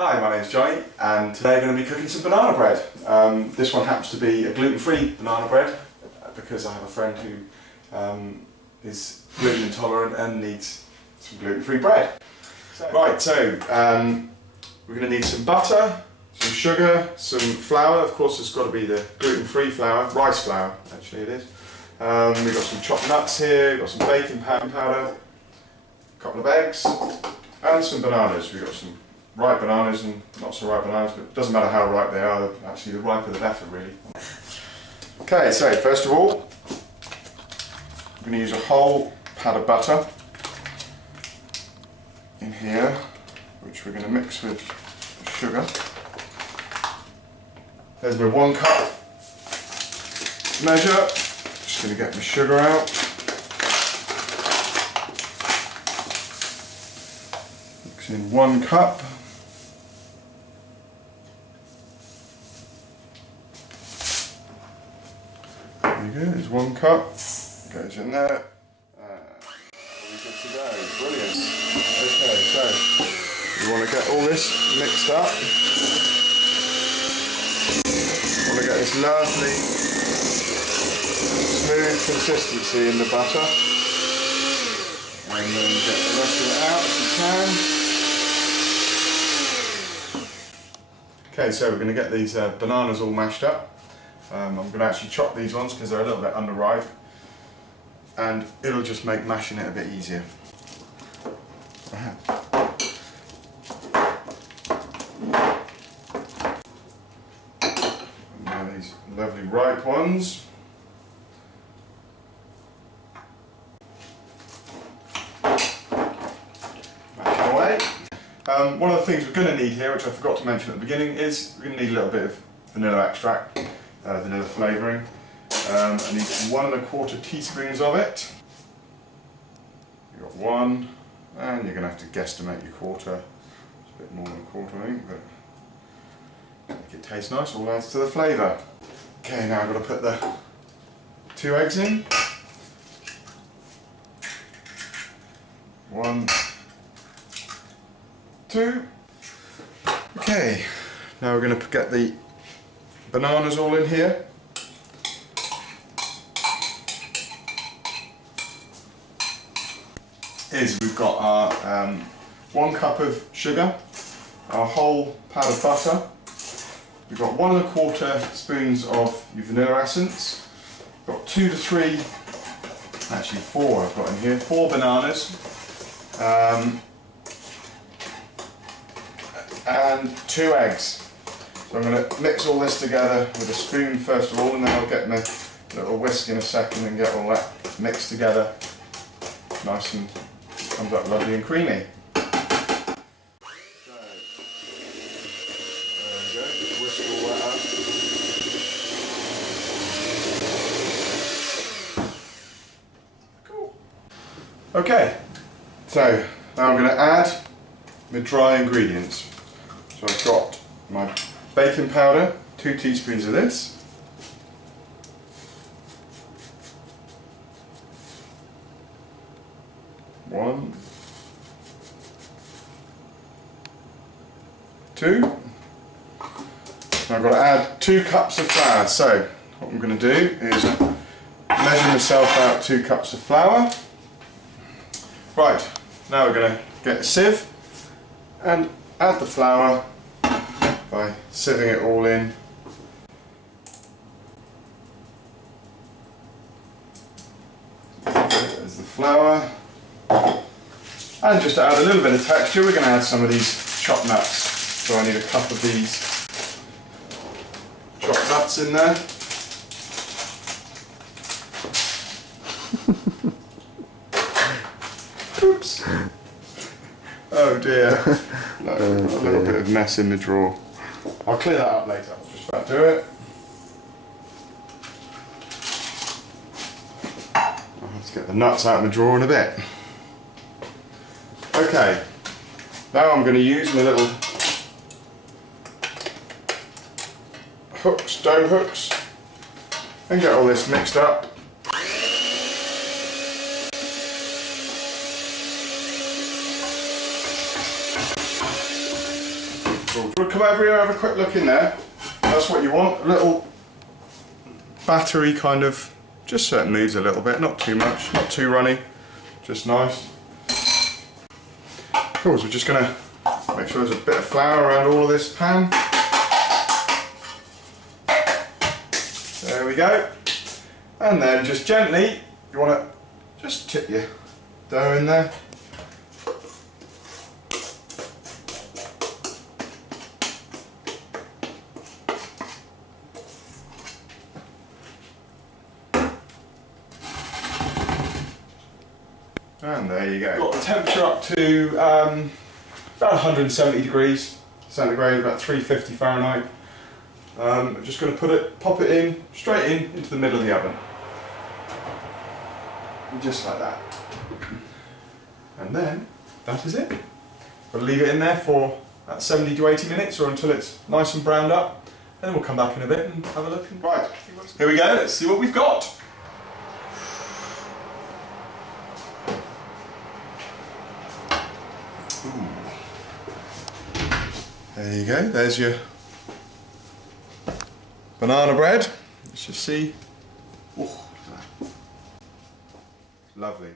Hi, my name's Johnny and today I'm going to be cooking some banana bread. This one happens to be a gluten-free banana bread because I have a friend who is gluten intolerant and needs some gluten-free bread. Right, so we're going to need some butter, some sugar, some flour. Of course it's got to be the gluten-free flour, rice flour actually it is. We've got some chopped nuts here, we've got some baking powder, a couple of eggs and some bananas. We've got some ripe bananas and not so ripe bananas, but it doesn't matter how ripe they are, actually the riper the better really. Okay, so first of all, I'm going to use a whole pat of butter in here, which we're going to mix with sugar. There's my 1 cup measure. Just going to get my sugar out. Mix in 1 cup. There you go, there's 1 cup. Goes in there. We're good to go. Brilliant. Okay, so we want to get all this mixed up. We want to get this lovely smooth consistency in the butter. And then get the rest of it out if you can. Okay, so we're going to get these bananas all mashed up. I'm going to actually chop these ones because they're a little bit underripe. And it'll just make mashing it a bit easier. And now these lovely ripe ones. Mash away. One of the things we're going to need here, which I forgot to mention at the beginning, is we're going to need a little bit of vanilla extract, vanilla flavouring. I need 1 1/4 teaspoons of it. You've got 1, and you're going to have to guesstimate your quarter. It's a bit more than a quarter, I think, but to make it taste nice, all adds to the flavour. Okay, now I've got to put the 2 eggs in. 1, 2. Okay, now we're going to get the bananas all in here. We've got our 1 cup of sugar, our whole pat of butter, we've got 1 1/4 spoons of your vanilla essence, we've got 2 to 3, actually 4 I've got in here, 4 bananas, and 2 eggs. So I'm going to mix all this together with a spoon first of all, and then I'll get my little whisk in a second and get all that mixed together nice and comes up lovely and creamy. So, there we go, just whisk all that up. Cool. Okay, so now I'm going to add my dry ingredients. So I've got my baking powder, 2 teaspoons of this. 1, 2. Now I've got to add 2 cups of flour. So what I'm going to do is measure myself out 2 cups of flour. Right, now we're going to get a sieve and add the flour by sieving it all in. There's the flour. And just to add a little bit of texture, we're going to add some of these chopped nuts. So I need a cup of these chopped nuts in there. Oops. Oh dear. No, a little bit of mess in the drawer. I'll clear that up later. I'll just about do it. I'll have to get the nuts out of the drawer in a bit. Okay, now I'm going to use my little hooks, dough hooks, and get all this mixed up. We'll come over here and have a quick look in there. That's what you want, a little battery kind of, just so it moves a little bit, not too much, not too runny, just nice. Of course, we're just going to make sure there's a bit of flour around all of this pan. There we go. And then just gently, you want to just tip your dough in there. And there you go. Got the temperature up to about 170 degrees centigrade, about 350 Fahrenheit. I'm just going to pop it in, straight into the middle of the oven. Just like that. And then, that is it. We'll leave it in there for about 70 to 80 minutes or until it's nice and browned up. And then we'll come back in a bit and have a look. Right, here we go, let's see what we've got. Ooh. There you go, there's your banana bread. Let's just see. Oh, lovely.